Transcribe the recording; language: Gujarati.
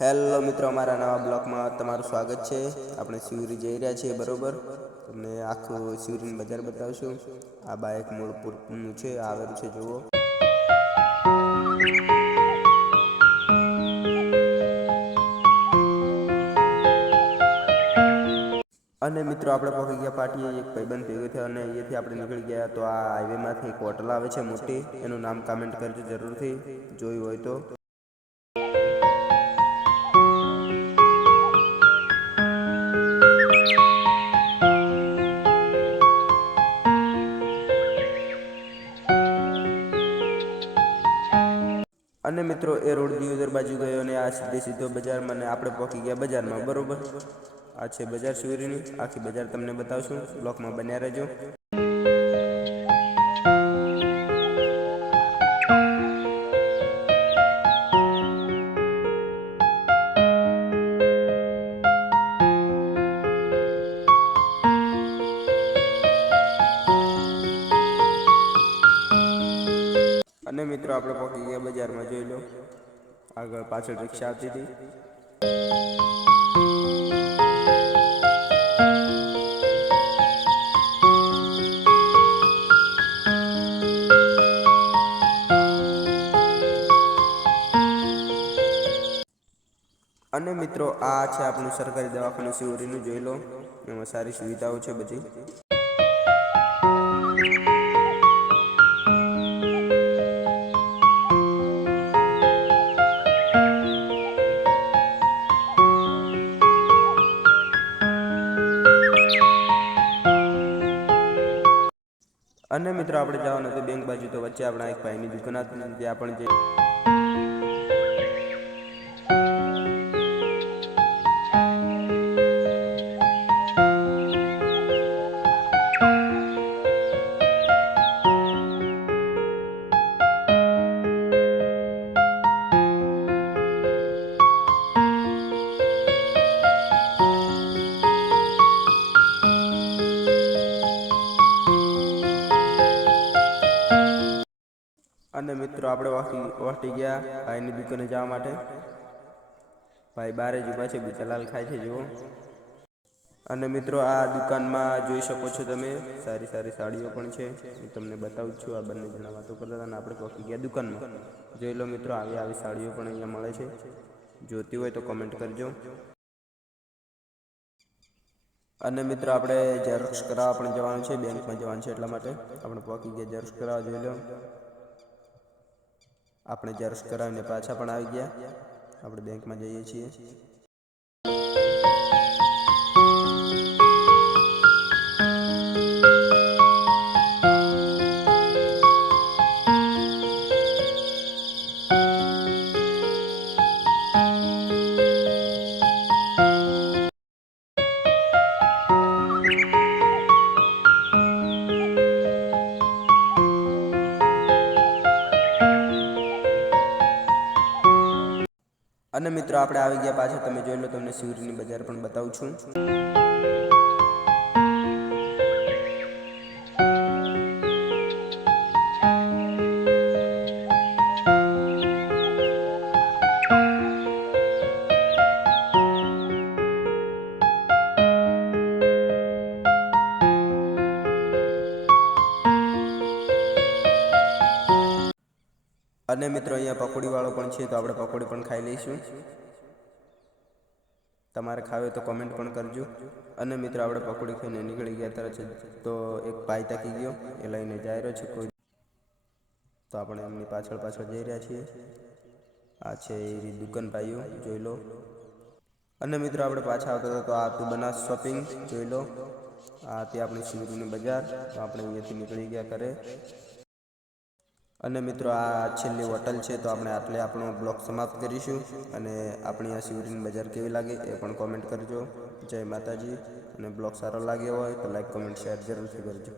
હેલો મિત્રો, અમારા નવા બ્લોગમાં તમારું સ્વાગત છે। આપણે શિવરી જઈ રહ્યા છીએ, બરોબર। તમને આખું શિવરીની બજાર બતાવશું। આ બાઇક મૂળપુરનું છે, આવેલું છે, જુઓ। અને મિત્રો આપણે પહોંચી ગયા પાટીએ। એક ભાઈબંધ ભેગો થયો અને અહીંયાથી આપણે નીકળી ગયા। તો આ હાઈવેમાંથી એક હોટલ આવે છે મોટી, એનું નામ કમેન્ટ કરજો જરૂરથી, જોયું હોય તો। અને મિત્રો એ રોડ દિયોદર બાજુ ગયો અને આ સીધો બજારમાં, અને આપણે પહોંચી ગયા બજારમાં, બરોબર। આ છે બજાર શિવરીની, આખી બજાર તમને બતાવશું, બ્લોકમાં બન્યા રહેજો। અને મિત્રો આપણે પહોંચી ગયા બજારમાં, જોઈ લો આગળ પાછળ રિક્ષા આવતી હતી। અને મિત્રો આ છે આપણું સરકારી દવાખાનું શિવરીનું, જોઈ લો, એમાં સારી સુવિધાઓ છે બધી। અને મિત્રો આપણે જવાનું હતું બેંક બાજુ, તો વચ્ચે આપણા એક ભાઈની દુકાન હતી, ત્યાં પણ જે અને મિત્રો આપણે વાટી ગયા ભાઈની દુકાને જવા માટે। ભાઈ બારે જ ઊભા છે, બિચાલાલ ખાય છે, જુઓ। અને મિત્રો આ દુકાનમાં જોઈ શકો છો તમે, સારી સારી સાડીઓ પણ છે, હું તમને બતાવું છું। આ બંને જણા વાતો કરતા હતા અને આપણે પહોંચી ગયા દુકાનમાં, જોઈ લો મિત્રો, આવી સાડીઓ પણ અહીંયા મળે છે, જોતી હોય તો કમેન્ટ કરજો। અને મિત્રો આપણે ઝેરોક્ષ કરાવવા પણ જવાનું છે, બેંકમાં જવાનું છે, એટલા માટે આપણે પહોંચી ગયા ઝેરોક્ષ કરાવવા, જોઈ લો। આપણે ઝેરોક્ષ કરાવીને પાછા પણ આવી ગયા, આપણે બેંકમાં જઈએ છીએ। અને મિત્રો આપણે આવી ગયા પાછા, તમે જોઈ લો, તમને શિવરીની બજાર પણ બતાવું છું। અને મિત્રો અહીંયા પકોડી વાળો પણ છે, તો આપણે પકોડી પણ ખાઈ લઈશું। તમારે ખાવે તો કમેન્ટ પણ કરજો। અને મિત્રો આપણે પકોડી ખાઈને નીકળી ગયા તરત છે, તો એક ભાઈ તાકી ગયો, એ લઈને જઈ રહ્યો છે કોઈ, તો આપણે એમની પાછળ જઈ રહ્યા છીએ। આ છે એની દુકાન, ભાઈઓ જોઈ લો। અને મિત્રો આપણે પાછા આવતા હતા, તો આ હતું બનાસ શોપિંગ, જોઈ લો। આ હતી આપણી શિવરીની બજાર, તો આપણે અહીંયાથી નીકળી ગયા ઘરે। અને મિત્રો આ છેલ્લી હોટલ છે, તો આપણે આટલે આપણો બ્લોગ સમાપ્ત કરીશું। અને આપણી આ શિવરીની બજાર કેવી લાગે એ પણ કોમેન્ટ કરજો। જય માતાજી। અને બ્લોગ સારો લાગ્યો હોય તો લાઈક, કમેન્ટ, શેર જરૂરથી કરજો।